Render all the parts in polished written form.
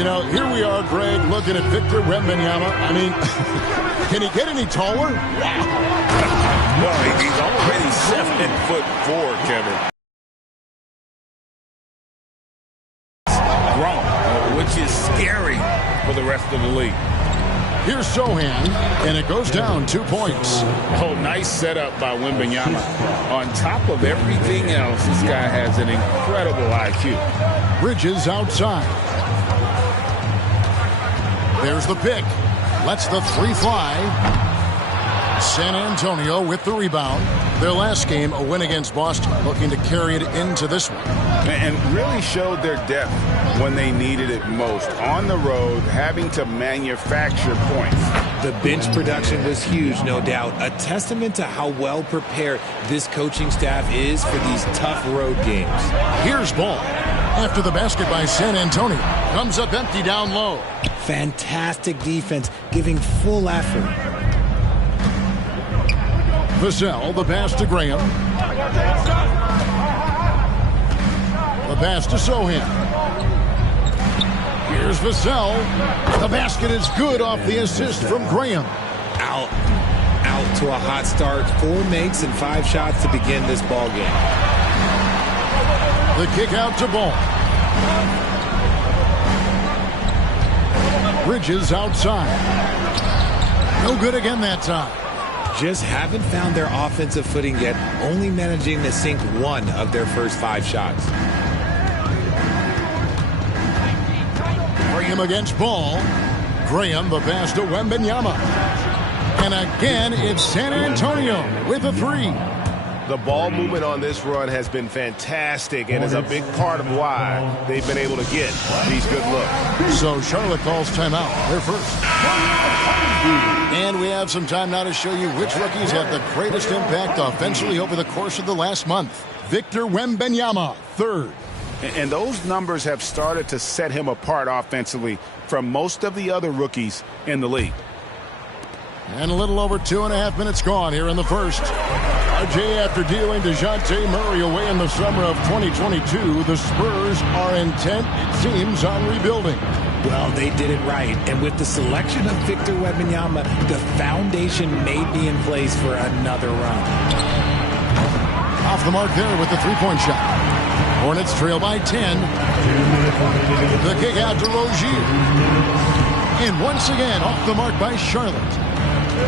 You know, here we are, Greg, looking at Victor Wembayama. I mean, can he get any taller? Well, he's already 7'4", Kevin. Grown, which is scary for the rest of the league. Here's Sohan, and it goes down 2 points. Oh, nice setup by Wembayama. On top of everything else, this guy has an incredible IQ. Bridges outside. There's the pick. Lets the three fly. San Antonio with the rebound. Their last game, a win against Boston, looking to carry it into this one. And really showed their depth when they needed it most. On the road, having to manufacture points. The bench production was huge, no doubt. A testament to how well prepared this coaching staff is for these tough road games. Here's ball. After the basket by San Antonio. Comes up empty down low. Fantastic defense, giving full effort. Vassell, the pass to Graham. The pass to Sohan. Here's Vassell. The basket is good off the assist from Graham. Out to a hot start. 4 makes and 5 shots to begin this ball game. The kick out to Ball. Bridges outside. No good again that time. Just haven't found their offensive footing yet, only managing to sink 1 of their first 5 shots. Graham against Ball. Graham, the pass to Wembayama. And again, it's San Antonio with a 3. The ball movement on this run has been fantastic and is a big part of why they've been able to get these good looks. So Charlotte calls timeout. They're first. And we have some time now to show you which rookies had the greatest impact offensively over the course of the last month. Victor Wembayama, third. And those numbers have started to set him apart offensively from most of the other rookies in the league. And a little over 2.5 minutes gone here in the first. RJ, after dealing DeJounte Murray away in the summer of 2022, the Spurs are intent, it seems, on rebuilding. Well, they did it right. And with the selection of Victor Wembanyama, the foundation may be in place for another run. Off the mark there with the three-point shot. Hornets trail by 10. The kick out to Rozier. And once again, off the mark by Charlotte.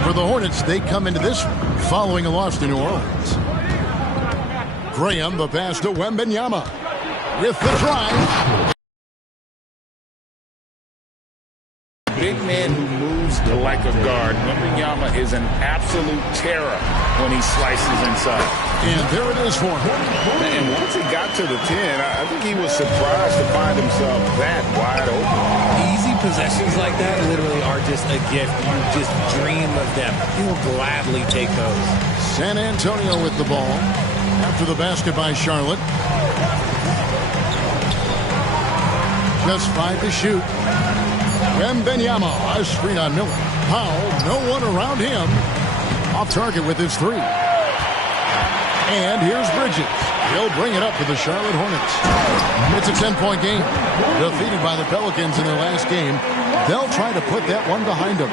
For the Hornets, they come into this one following a loss to New Orleans. Graham, the pass to Wembanyama. With the drive. Big man who moves like a guard. Wembayama is an absolute terror when he slices inside. And there it is for him. And once he got to the 10, I think he was surprised to find himself that wide open. Easy possessions like that literally are just a gift. You just dream of them. He'll gladly take those. San Antonio with the ball. After the basket by Charlotte. Just 5 to shoot. Wembanyama, a screen on Miller. Powell, no one around him. Off target with his 3. And here's Bridges. He'll bring it up for the Charlotte Hornets. It's a 10-point game. Defeated by the Pelicans in their last game. They'll try to put that one behind them.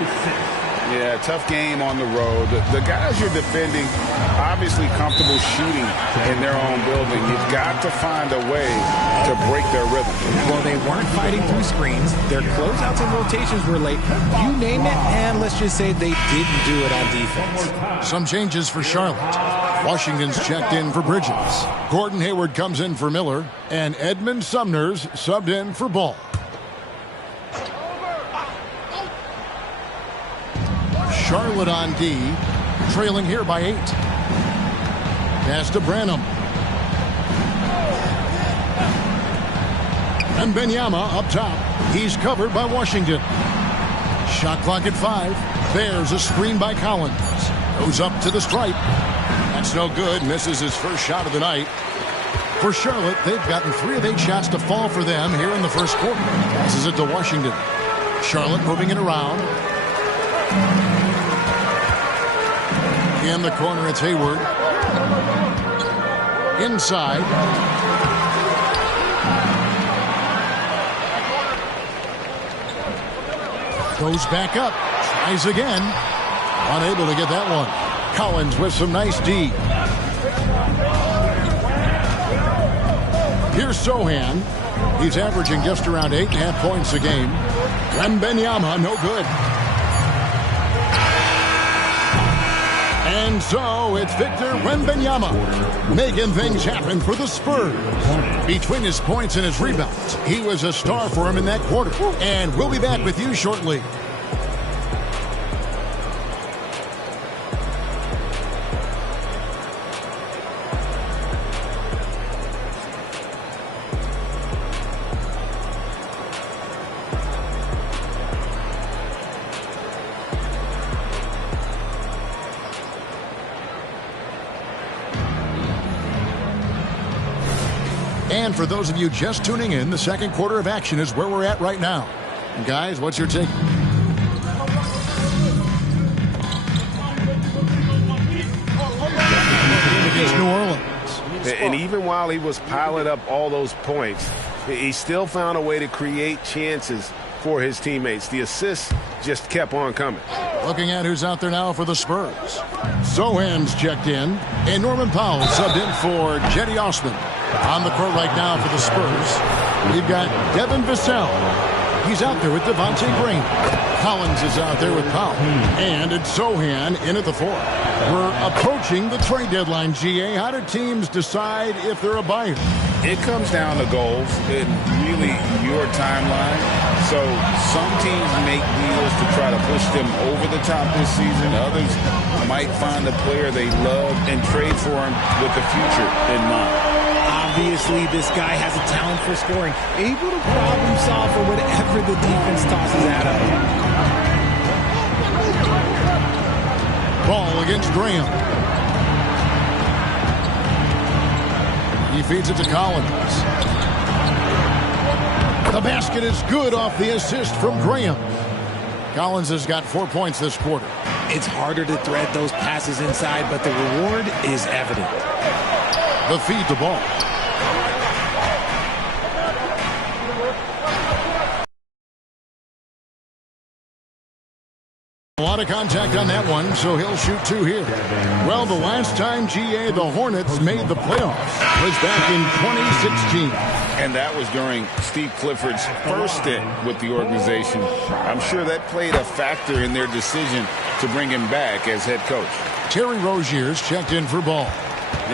Yeah, tough game on the road. The guys you're defending, obviously comfortable shooting in their own building. You've got to find a way to break their rhythm. Well, they weren't fighting through screens. Their closeouts and rotations were late. You name it, and let's just say they didn't do it on defense. Some changes for Charlotte. Washington's checked in for Bridges. Gordon Hayward comes in for Miller. And Edmund Sumner's subbed in for Ball. Charlotte on D, trailing here by 8. Pass to Branham. And Wembanyama up top. He's covered by Washington. Shot clock at 5. There's a screen by Collins. Goes up to the stripe. That's no good. Misses his first shot of the night. For Charlotte, they've gotten 3 of 8 shots to fall for them here in the first quarter. Passes it to Washington. Charlotte moving it around. In the corner, it's Hayward. Inside. Goes back up. Tries again. Unable to get that one. Collins with some nice D. Here's Sohan. He's averaging just around 8.5 points a game. Wembayama, no good. And so it's Victor Wembayama making things happen for the Spurs. Between his points and his rebounds, he was a star for him in that quarter. And we'll be back with you shortly. And for those of you just tuning in, the second quarter of action is where we're at right now. Guys, what's your take? Against New Orleans. And even while he was piling up all those points, he still found a way to create chances for his teammates. The assists just kept on coming. Looking at who's out there now for the Spurs. Sohan's checked in, and Norman Powell subbed in for Jetty Osman. On the court right now for the Spurs, we've got Devin Vassell. He's out there with Devontae Green. Collins is out there with Powell. And it's Sohan in at the 4. We're approaching the trade deadline, GA. How do teams decide if they're a buyer? It comes down to goals and really your timeline. So some teams make deals to try to push them over the top this season. Others might find a player they love and trade for him with the future in mind. Obviously, this guy has a talent for scoring, able to problem solve for whatever the defense tosses at him. Ball against Graham. He feeds it to Collins. The basket is good off the assist from Graham. Collins has got 4 points this quarter. It's harder to thread those passes inside, but the reward is evident. The feed to ball. A lot of contact on that one, so he'll shoot 2 here. Well, the last time, GA, the Hornets made the playoffs was back in 2016. And that was during Steve Clifford's first stint with the organization. I'm sure that played a factor in their decision to bring him back as head coach. Terry Rozier's checked in for ball.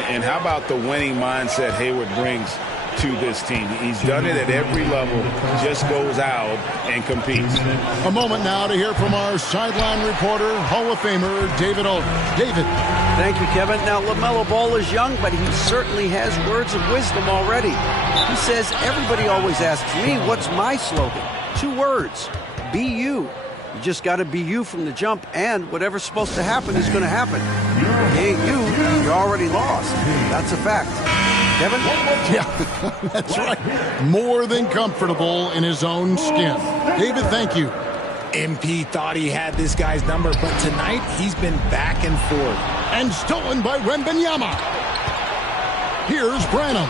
And how about the winning mindset Hayward brings to this team? He's done it at every level, just goes out and competes. A moment now to hear from our sideline reporter, Hall of Famer David Olden. David. Thank you, Kevin. Now, LaMelo Ball is young, but he certainly has words of wisdom already. He says, everybody always asks me, what's my slogan? 2 words, be you. You just got to be you from the jump, and whatever's supposed to happen is going to happen. If you ain't you, you're already lost. That's a fact. Kevin? Yeah, that's right. More than comfortable in his own skin. David, thank you. MP thought he had this guy's number, but tonight he's been back and forth. And stolen by Wembayama. Here's Branham.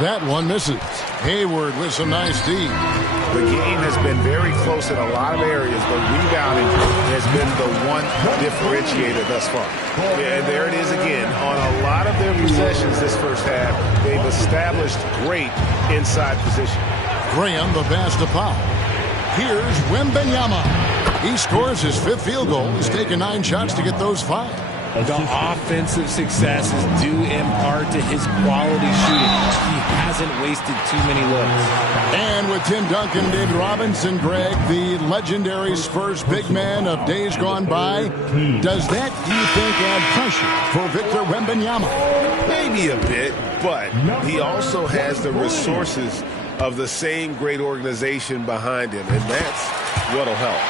That one misses. Hayward with some nice D. The game has been very close in a lot of areas, but rebounding has been the one differentiator thus far. And there it is again. On a lot of their possessions this first half, they've established great inside position. Graham, the pass to Powell. Here's Wembayama. He scores his 5th field goal. He's taken 9 shots to get those 5. The offensive success is due in part to his quality shooting. He hasn't wasted too many looks. And with Tim Duncan, David Robinson, Greg, the legendary Spurs big man of days gone by, does that, do you think, add pressure for Victor Wembanyama? Maybe a bit, but he also has the resources of the same great organization behind him, and that's what'll help.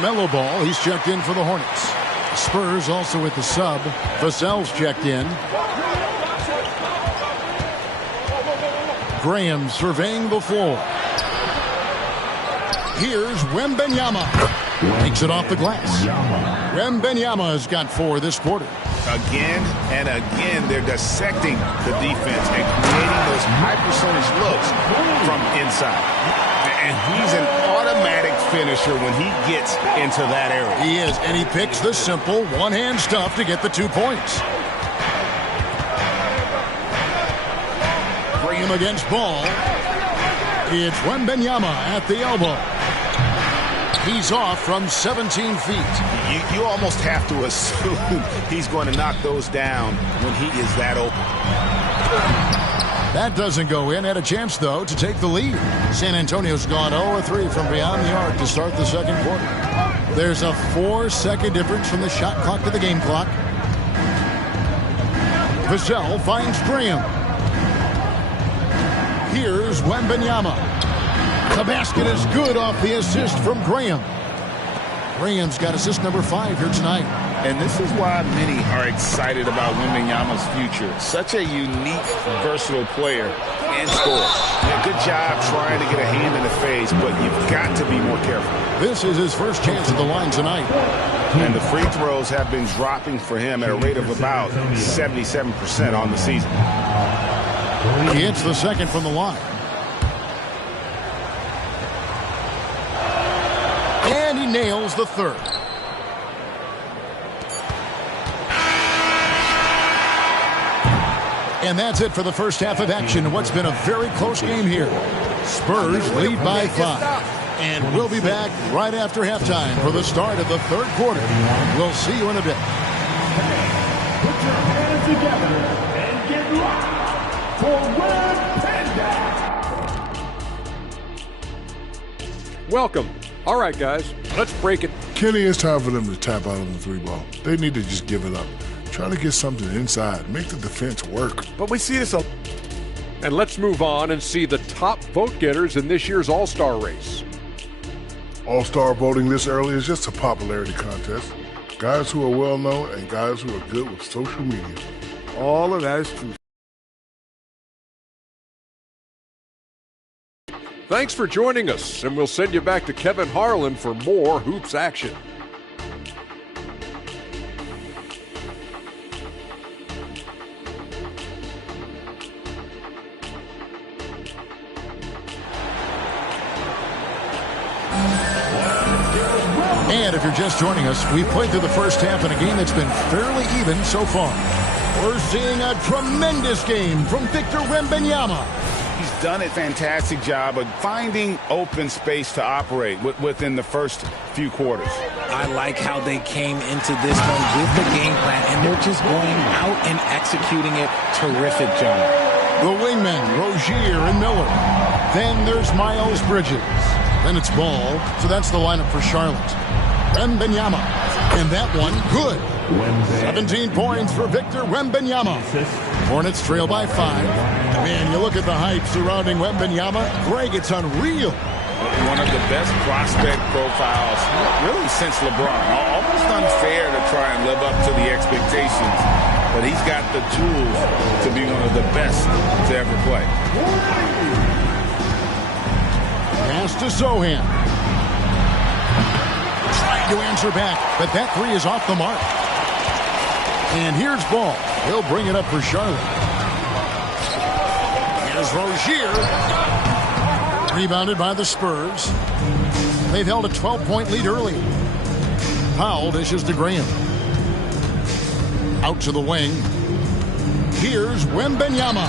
LaMelo Ball, he's checked in for the Hornets. Spurs also with the sub. Vassell's checked in. Graham surveying the floor. Here's Wembanyama. Takes it off the glass. Wembanyama has got 4 this quarter. Again and again, they're dissecting the defense and creating those high percentage looks from inside. And he's an automatic finisher when he gets into that area. He is, and he picks the simple one-hand stuff to get the 2 points. Graham against ball. It's Wembayama at the elbow. He's off from 17 feet. You almost have to assume he's going to knock those down when he is that open. That doesn't go in. Had a chance, though, to take the lead. San Antonio's gone 0-3 from beyond the arc to start the second quarter. There's a 4-second difference from the shot clock to the game clock. Vassell finds Graham. Here's Wembayama. The basket is good off the assist from Graham. Graham's got assist number 5 here tonight. And this is why many are excited about Wembayama's future. Such a unique, versatile player and scorer. Yeah, good job trying to get a hand in the face, but you've got to be more careful. This is his first chance at the line tonight. And the free throws have been dropping for him at a rate of about 77% on the season. He hits the second from the line. And he nails the third. And that's it for the first half of action. What's been a very close game here. Spurs lead by 5. And we'll be back right after halftime for the start of the third quarter. We'll see you in a bit. Put your hands together and get locked for Red Panda. Welcome. All right, guys, let's break it. Kenny, it's time for them to tap out on the 3-ball. They need to just give it up. Try to get something inside. Make the defense work. But we see this a... And let's move on and see the top vote getters in this year's All-Star race. All-Star voting this early is just a popularity contest. Guys who are well-known and guys who are good with social media. All of that is true. Thanks for joining us, and we'll send you back to Kevin Harlan for more hoops action. And if you're just joining us, we've played through the first half in a game that's been fairly even so far. We're seeing a tremendous game from Victor Wembanyama. He's done a fantastic job of finding open space to operate within the first few quarters. I like how they came into this one with the game plan, and they're just going out and executing it. Terrific job. The wingmen, Rozier and Miller. Then there's Miles Bridges. Then it's Ball, so that's the lineup for Charlotte. Wembanyama. And that one, good. 17 points for Victor Wembanyama. Hornets trail by 5. Man, you look at the hype surrounding Wembanyama. Greg, it's unreal. One of the best prospect profiles, really, since LeBron. Almost unfair to try and live up to the expectations, but he's got the tools to be one of the best to ever play. Pass to Sohan. Trying to answer back, but that 3 is off the mark. And here's Ball. He'll bring it up for Charlotte. Here's Rozier. Rebounded by the Spurs. They've held a 12-point lead early. Powell dishes to Graham. Out to the wing. Here's Wembanyama.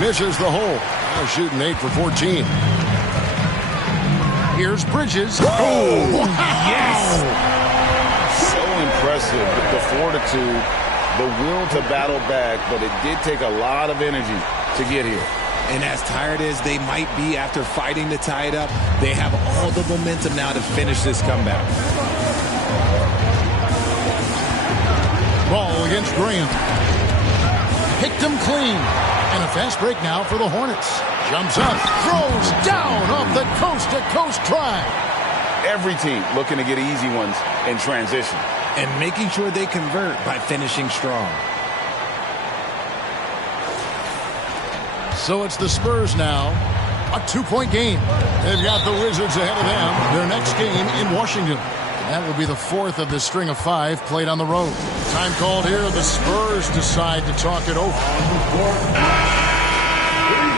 Misses the hole. Now shooting 8 for 14. Here's Bridges. Oh, yes! So impressive. The fortitude, the will to battle back, but it did take a lot of energy to get here. And as tired as they might be after fighting to tie it up, they have all the momentum now to finish this comeback. Ball against Graham. Picked him clean. And a fast break now for the Hornets. Jumps up, throws down off the coast-to-coast try. Every team looking to get easy ones in transition. And making sure they convert by finishing strong. So it's the Spurs now. A 2-point game. They've got the Wizards ahead of them. Their next game in Washington. That will be the 4th of the string of 5 played on the road. Time called here. The Spurs decide to talk it over.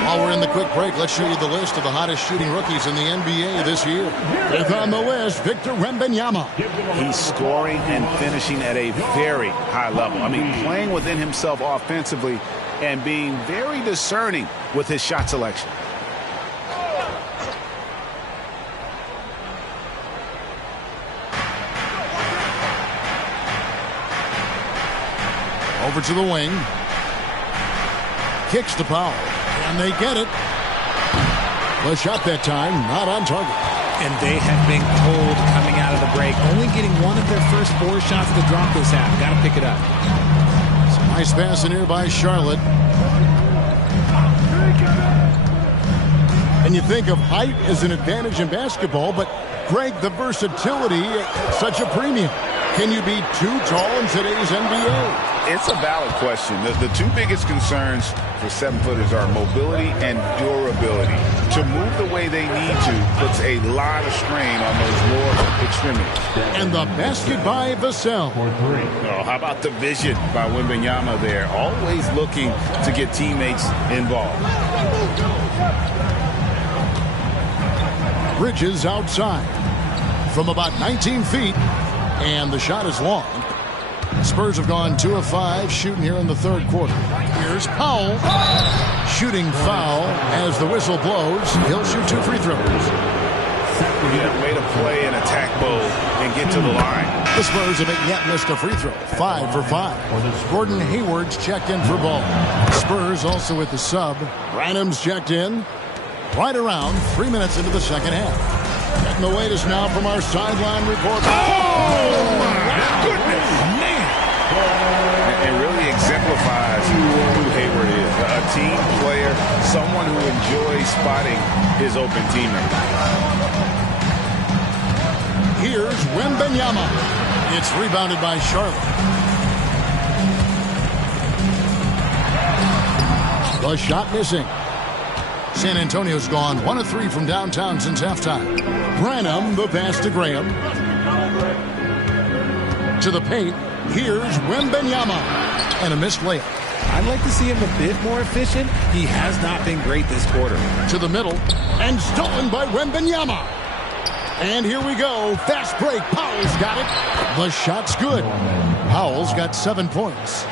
While we're in the quick break, let's show you the list of the hottest shooting rookies in the NBA this year. Fifth on the list, Victor Wembayama. He's scoring and finishing at a very high level. I mean, playing within himself offensively and being very discerning with his shot selection. Over to the wing. Kicks to Powell. And they get it. The shot that time, not on target. And they have been cold coming out of the break. Only getting one of their first 4 shots to drop this half. Got to pick it up. Some nice pass in here by Charlotte. And you think of height as an advantage in basketball, but Greg, the versatility, such a premium. Can you be too tall in today's NBA? It's a valid question. The two biggest concerns for 7-footers are mobility and durability. To move the way they need to puts a lot of strain on those lower extremities. And the basket by Vassell. Oh, how about the vision by Wembayama there? Always looking to get teammates involved. Bridges outside from about 19 feet. And the shot is long. Spurs have gone 2 of 5 shooting here in the third quarter. Here's Powell. Shooting foul as the whistle blows. He'll shoot 2 free throws. Yeah, made a play in attack mode and get to the line. The Spurs haven't yet missed a free throw. 5 for 5. Gordon Hayward's checked in for ball. Spurs also with the sub. Branham's checked in. Right around 3 minutes into the second half. Getting the latest now from our sideline report. Oh, my goodness, man. It really exemplifies who Hayward is. A team player, someone who enjoys spotting his open teammate. Here's Wembayama. It's rebounded by Charlotte. The shot missing. San Antonio's gone 1 of 3 from downtown since halftime. Branham, the pass to Graham. To the paint, here's Wembayama. And a missed layup. I'd like to see him a bit more efficient. He has not been great this quarter. To the middle, and stolen by Wembayama. And here we go. Fast break. Powell's got it. The shot's good. Powell's got 7 points.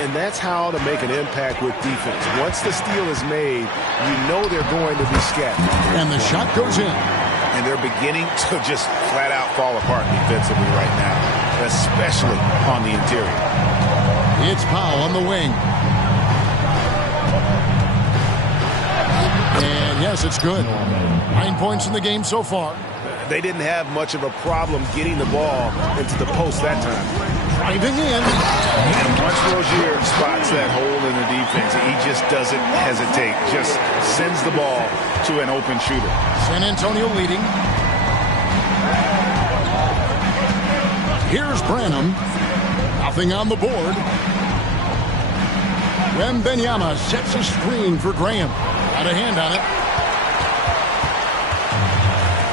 And that's how to make an impact with defense. Once the steal is made, you know they're going to be scattered. And the shot goes in. And they're beginning to just flat out fall apart defensively right now, especially on the interior. It's Powell on the wing. And yes, it's good. 9 points in the game so far. They didn't have much of a problem getting the ball into the post that time. Driving in. And once Rozier spots that hole in the defense, he just doesn't hesitate. Just sends the ball to an open shooter. San Antonio leading. Here's Branham. Nothing on the board. Wembayama sets a screen for Graham. Got a hand on it.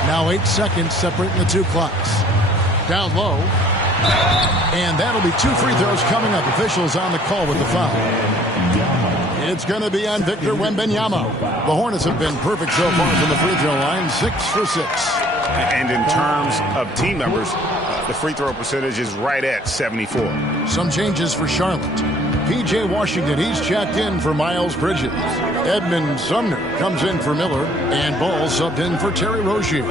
Now 8 seconds separating the 2 clocks. Down low. And that'll be 2 free throws coming up. Officials on the call with the foul. It's going to be on Victor Wembayama. The Hornets have been perfect so far from the free throw line. 6 for 6. And in terms of team members, the free throw percentage is right at 74. Some changes for Charlotte. P.J. Washington, he's checked in for Miles Bridges. Edmund Sumner comes in for Miller. And Ball subbed in for Terry Rozier.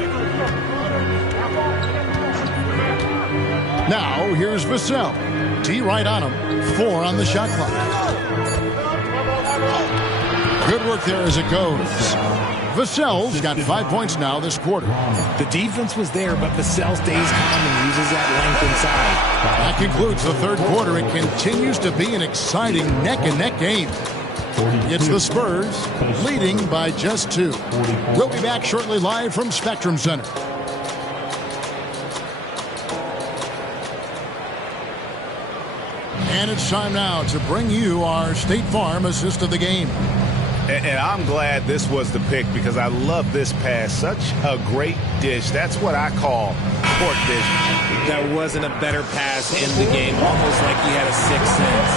Now, here's Vassell. T right on him. 4 on the shot clock. Good work there as it goes. Vassell's got 5 points now this quarter. The defense was there, but Vassell stays calm and uses that length inside. That concludes the third quarter. It continues to be an exciting neck-and-neck game. It's the Spurs leading by just 2. We'll be back shortly live from Spectrum Center. And it's time now to bring you our State Farm assist of the game. And I'm glad this was the pick because I love this pass. Such a great dish. That's what I call court vision. There wasn't a better pass in the game. Almost like he had a 6th sense.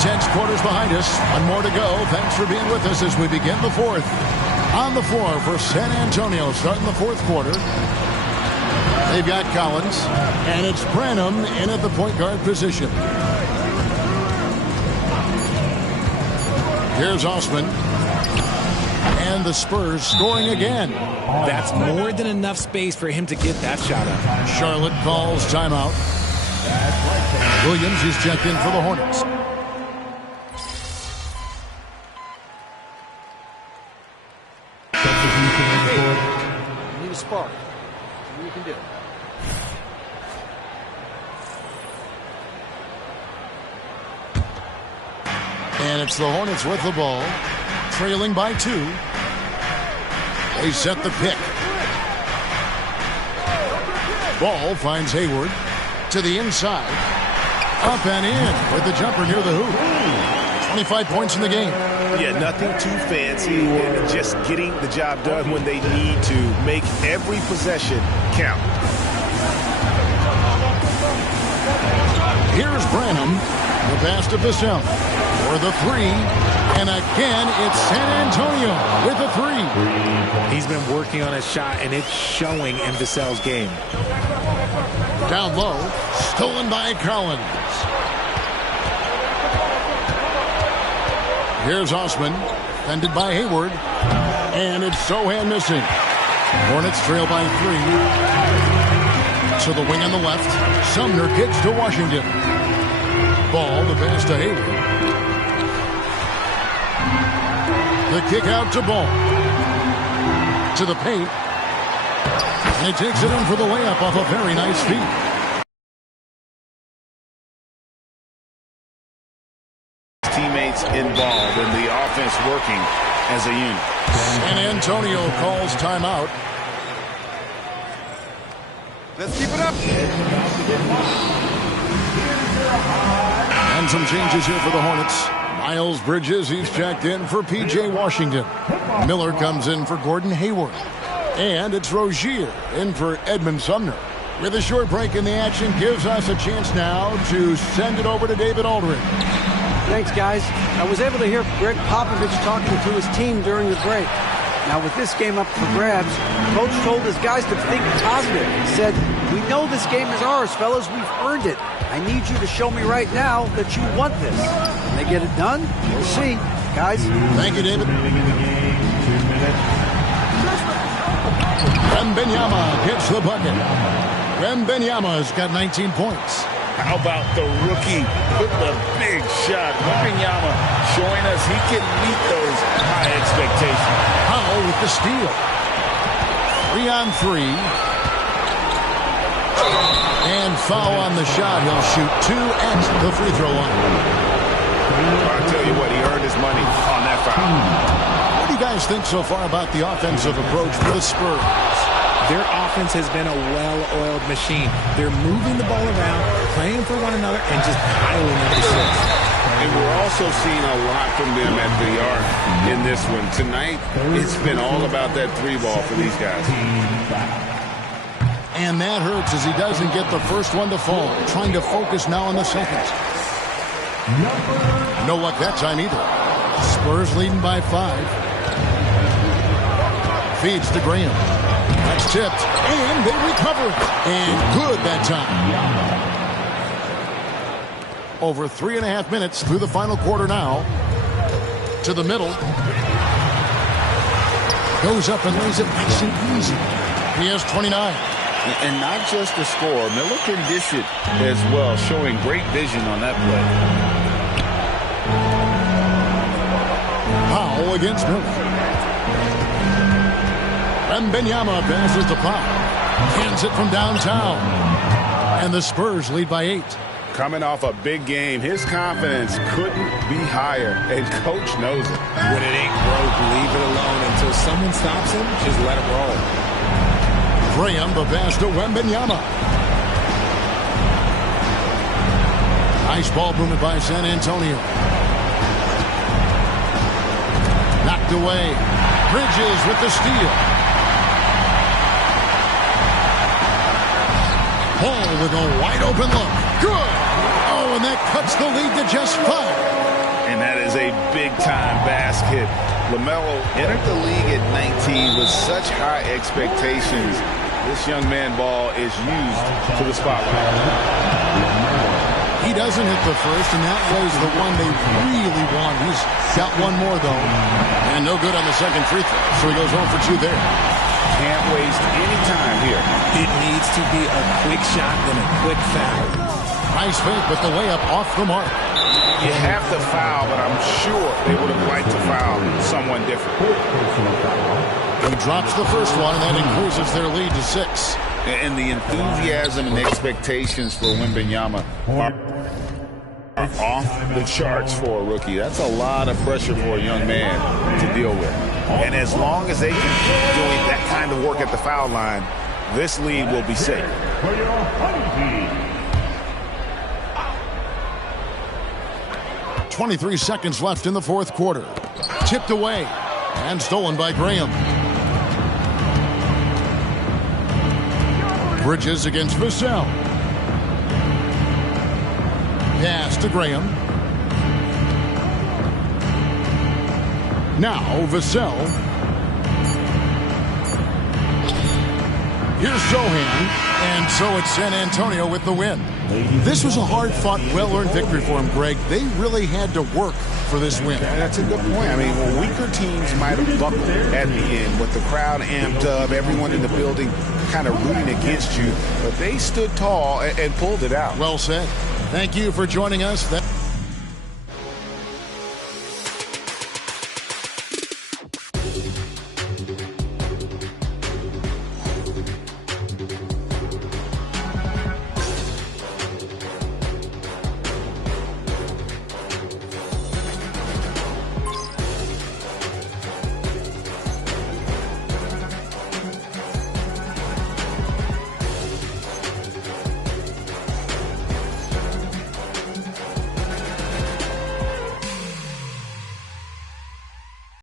tense quarters behind us. One more to go. Thanks for being with us as we begin the fourth. On the floor for San Antonio starting the fourth quarter. They've got Collins, and it's Branham in at the point guard position. Here's Osman. And the Spurs scoring again. That's more than enough space for him to get that shot up. Charlotte calls timeout. Williams is checked in for the Hornets. Need a spark. See what you can do. And it's the Hornets with the ball, trailing by 2. They set the pick. Ball finds Hayward to the inside. Up and in with the jumper near the hoop. 25 points in the game. Yeah, nothing too fancy. And just getting the job done when they need to. Make every possession count. Here's Branham. The pass to Vassell for the 3. And again, it's San Antonio with a 3. He's been working on his shot, and it's showing in Vassell's game. Down low, stolen by Collins. Here's Osman, fended by Hayward. And it's Sohan missing. Hornets trail by 3. To the wing on the left. Sumner kicks to Washington. Ball, the pass to Hayward. The kick out to Ball. To the paint. And he takes it in for the layup off a very nice feed. Teammates involved and the offense working as a unit. San Antonio calls timeout. Let's keep it up. And some changes here for the Hornets. Miles Bridges, he's checked in for P.J. Washington. Miller comes in for Gordon Hayward. And it's Rozier in for Edmund Sumner. With a short break in the action, gives us a chance now to send it over to David Aldridge. Thanks, guys. I was able to hear Greg Popovich talking to his team during the break. Now, with this game up for grabs, Coach told his guys to think positive. He said, "We know this game is ours, fellas. We've earned it. I need you to show me right now that you want this." Can they get it done? We'll see. Guys. Thank you, David. Wembayama gets the bucket. Wembayama's got 19 points. How about the rookie with the big shot? Wembayama showing us he can meet those high expectations. Powell with the steal. 3-on-3. And foul on the shot. He'll shoot 2 at the free throw line. I'll tell you what, he earned his money on that foul. What do you guys think so far about the offensive approach for the Spurs? Their offense has been a well-oiled machine. They're moving the ball around, playing for one another, and just piling up assists. And we're also seeing a lot from them at the arc in this one. Tonight, it's been all about that 3-ball for these guys. And that hurts as he doesn't get the first one to fall. Trying to focus now on the second. No luck that time either. Spurs leading by 5. Feeds to Graham. That's tipped, and they recover it. And good that time. Over 3.5 minutes through the final quarter now. To the middle. Goes up and lays it nice and easy. He has 29. And not just the score. Miller can dish it as well, showing great vision on that play. Powell against Miller. Wembayama passes to Pop. Hands it from downtown. And the Spurs lead by 8. Coming off a big game, his confidence couldn't be higher, and Coach knows it. When it ain't broke, leave it alone until someone stops him. Just let him roll. Graham, the pass to Wembayama. Nice ball movement by San Antonio. Knocked away. Bridges with the steal. Paul with a wide open look. Good. Oh, and that cuts the lead to just 5. And that is a big-time basket. LaMelo entered the league at 19 with such high expectations. This young man ball is used to the spotlight. He doesn't hit the first, and that was the one they really want. He's got one more, though. And no good on the second free throw, so he goes 0 for 2 there. Can't waste any time here. It needs to be a quick shot and a quick foul. Nice fake, but the layup off the mark. You have to foul, but I'm sure they would have liked to foul someone different. He drops the first one, and that increases their lead to 6. And the enthusiasm and expectations for Wembayama are off the charts for a rookie. That's a lot of pressure for a young man to deal with. And as long as they can keep doing that kind of work at the foul line, this lead will be safe. 23 seconds left in the fourth quarter. Tipped away and stolen by Graham. Bridges against Vassell. Pass to Graham. Now Vassell. Here's Zohan. And so it's San Antonio with the win. This was a hard-fought, well-earned victory for him, Greg. They really had to work for this win. That's a good point. I mean, weaker teams might have buckled at the end with the crowd amped up, everyone in the building kind of rooting against you. But they stood tall and pulled it out. Well said. Thank you for joining us.